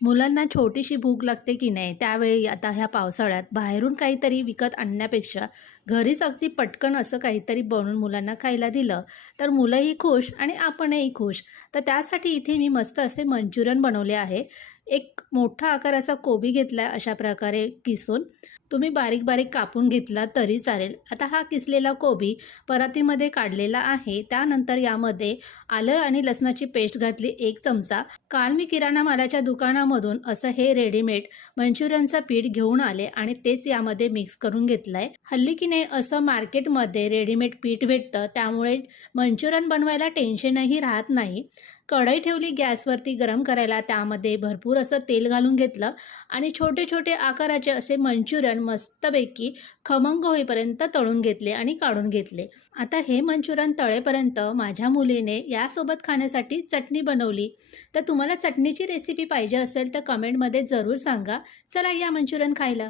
मुलांना छोटीशी भूक लागते की नाही, त्यावेळी आता ह्या पावसाळ्यात बाहेरून काहीतरी विकत आणण्यापेक्षा घरीच अगदी पटकन असं काहीतरी बनवून मुलांना खायला दिलं, तर मुलंही खुश आणि आपणही खुश. तर त्यासाठी इथे मी मस्त असे मंचुरियन बनवले आहे. एक मोठा आकाराचा कोबी घेतला अशा प्रकारे किसून. तुम्ही बारीक-बारीक कापून घेतला तरी चालेल. आता हा किसलेला कोबी परातीमध्ये काढलेला आहे. त्यानंतर यामध्ये आलं आणि लसणाची पेस्ट घातली 1 चमचा. काल मी किराणा मालाच्या दुकानामधून असं हे रेडीमेड मंचुरियनचं पीठ घेऊन आले आणि तेच यामध्ये मिक्स करून घेतलं आहे. हल्ली की नाही असं मार्केटमध्ये रेडीमेड पीठ भेटतं, त्यामुळे मंचुरियन बनवायला टेन्शनही राहत नाही. कढई ठेवली गॅसवरती गरम करायला, त्यामध्ये भरपूर असं तेल घालून घेतलं आणि छोटे-छोटे आकाराचे असे मंचुरियन मस्तपैकी खमंग होईपर्यंत तळून घेतले आणि काढून घेतले. आता हे मंचुरियन तळेपर्यंत माझ्या मुलीने यासोबत खाण्यासाठी चटणी बनवली. तर तुम्हाला चटणीची रेसिपी पाहिजे असेल तर कमेंटमध्ये जरूर सांगा. चला या मंचुरियन खायला.